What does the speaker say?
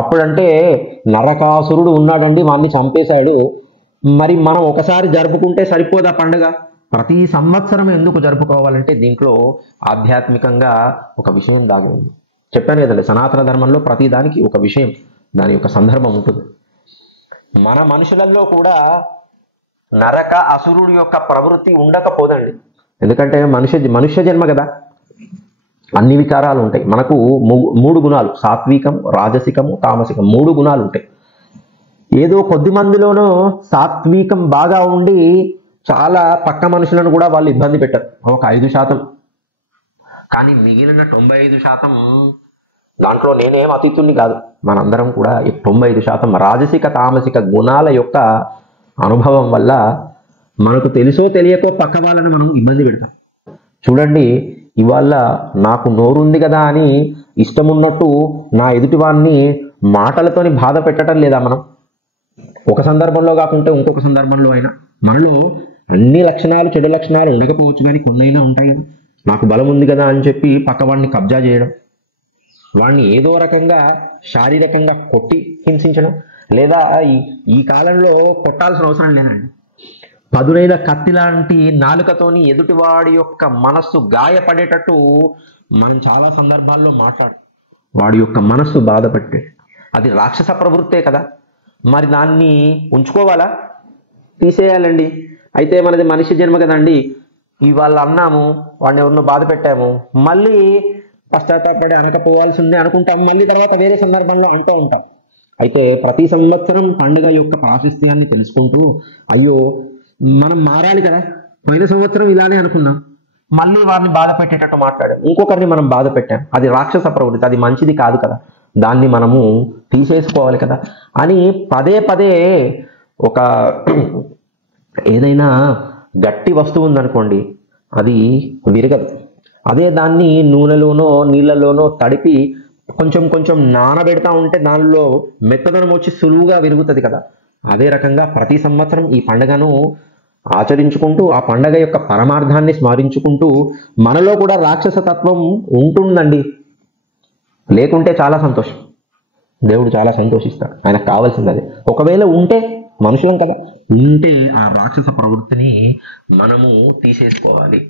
అప్పుడంటే నరకాసురుడు ఉన్నాడండి, వాడిని చంపేశాడు. మరి మనం ఒకసారి జరుపుకుంటే సరిపోదా పండుగ? ప్రతి సంవత్సరం ఎందుకు జరుపుకోవాలంటే దీంట్లో ఆధ్యాత్మికంగా ఒక విషయం దాగి ఉంది. చెప్పాను కదండి, సనాతన ధర్మంలో ప్రతి దానికి ఒక విషయం, దాని యొక్క సందర్భం ఉంటుంది. మన మనుషులలో కూడా నరక అసురుడి యొక్క ప్రవృత్తి ఉండకపోదండి. ఎందుకంటే మనుష్య జన్మ కదా, అన్ని వికారాలు ఉంటాయి. మనకు 3 గుణాలు, సాత్వికం, రాజసికము, తామసికం, 3 గుణాలు ఉంటాయి. ఏదో కొద్ది మందిలోనూ సాత్వికం బాగా ఉండి చాలా పక్క మనుషులను కూడా వాళ్ళు ఇబ్బంది పెట్టరు, ఒక 5%. కానీ మిగిలిన 95% దాంట్లో నేనేం అతీతుణ్ణి కాదు, మనందరం కూడా 95% రాజసిక తామసిక గుణాల యొక్క అనుభవం వల్ల మనకు తెలుసో తెలియకో పక్క వాళ్ళని మనం ఇబ్బంది పెడతాం. చూడండి, ఇవాళ నాకు నోరుంది కదా అని ఇష్టమున్నట్టు నా ఎదుటివాన్ని మాటలతోని బాధ పెట్టడం లేదా మనం? ఒక సందర్భంలో కాకుంటే ఇంకొక సందర్భంలో అయినా మనలో అన్ని లక్షణాలు, చెడు లక్షణాలు ఉండకపోవచ్చు, కానీ కొన్నైనా ఉంటాయి కదా. నాకు బలం ఉంది కదా అని చెప్పి పక్కవాడిని కబ్జా చేయడం, వాడిని ఏదో రకంగా శారీరకంగా కొట్టి హింసించడం, లేదా ఈ కాలంలో కొట్టాల్సిన అవసరం లేదండి, పదునైన కత్తి లాంటి నాలుకతోని ఎదుటివాడి యొక్క మనస్సు గాయపడేటట్టు మనం చాలా సందర్భాల్లో వాడి యొక్క మనస్సు బాధపట్టే, అది రాక్షస ప్రవృత్తే కదా. మరి దాన్ని ఉంచుకోవాలా? తీసేయాలండి. అయితే మనది మనిషి జన్మ కదండి, ఇవాళ అన్నాము, వాడిని ఎవరినో బాధ పెట్టాము, మళ్ళీ పశ్చాత్తాపడి అనకపోవాల్సిందే అనుకుంటాం, మళ్ళీ తర్వాత వేరే సందర్భంలో అంటూ ఉంటాం. అయితే ప్రతి సంవత్సరం పండుగ యొక్క ప్రాశస్త్యాన్ని తెలుసుకుంటూ, అయ్యో మనం మారాలి కదా, పోయిన సంవత్సరం ఇలానే అనుకున్నాం, మళ్ళీ వారిని బాధ పెట్టేటట్టు మాట్లాడాం, ఇంకొకరిని మనం బాధ పెట్టాం, అది రాక్షస ప్రవృత్తి, అది మంచిది కాదు కదా, దాన్ని మనము తీసేసుకోవాలి కదా అని పదే పదే ఒక ఏదైనా గట్టి వస్తువు ఉందనుకోండి, అది విరగదు. అదే దాన్ని నూనెలోనో నీళ్ళలోనో తడిపి కొంచెం కొంచెం నానబెడతా ఉంటే దానిలో మెత్తదనం వచ్చి సులువుగా విరుగుతుంది కదా. అదే రకంగా ప్రతి సంవత్సరం ఈ పండుగను ఆచరించుకుంటూ, ఆ పండుగ యొక్క పరమార్థాన్ని స్మరించుకుంటూ మనలో కూడా రాక్షస తత్వం ఉంటుందండి. లేకుంటే చాలా సంతోషం, దేవుడు చాలా సంతోషిస్తాడు, ఆయనకు కావాల్సింది అదే. ఒకవేళ ఉంటే, మనుషులం కదా, ఉంటే ఆ రాక్షస ప్రవృత్తిని మనము తీసేసుకోవాలి.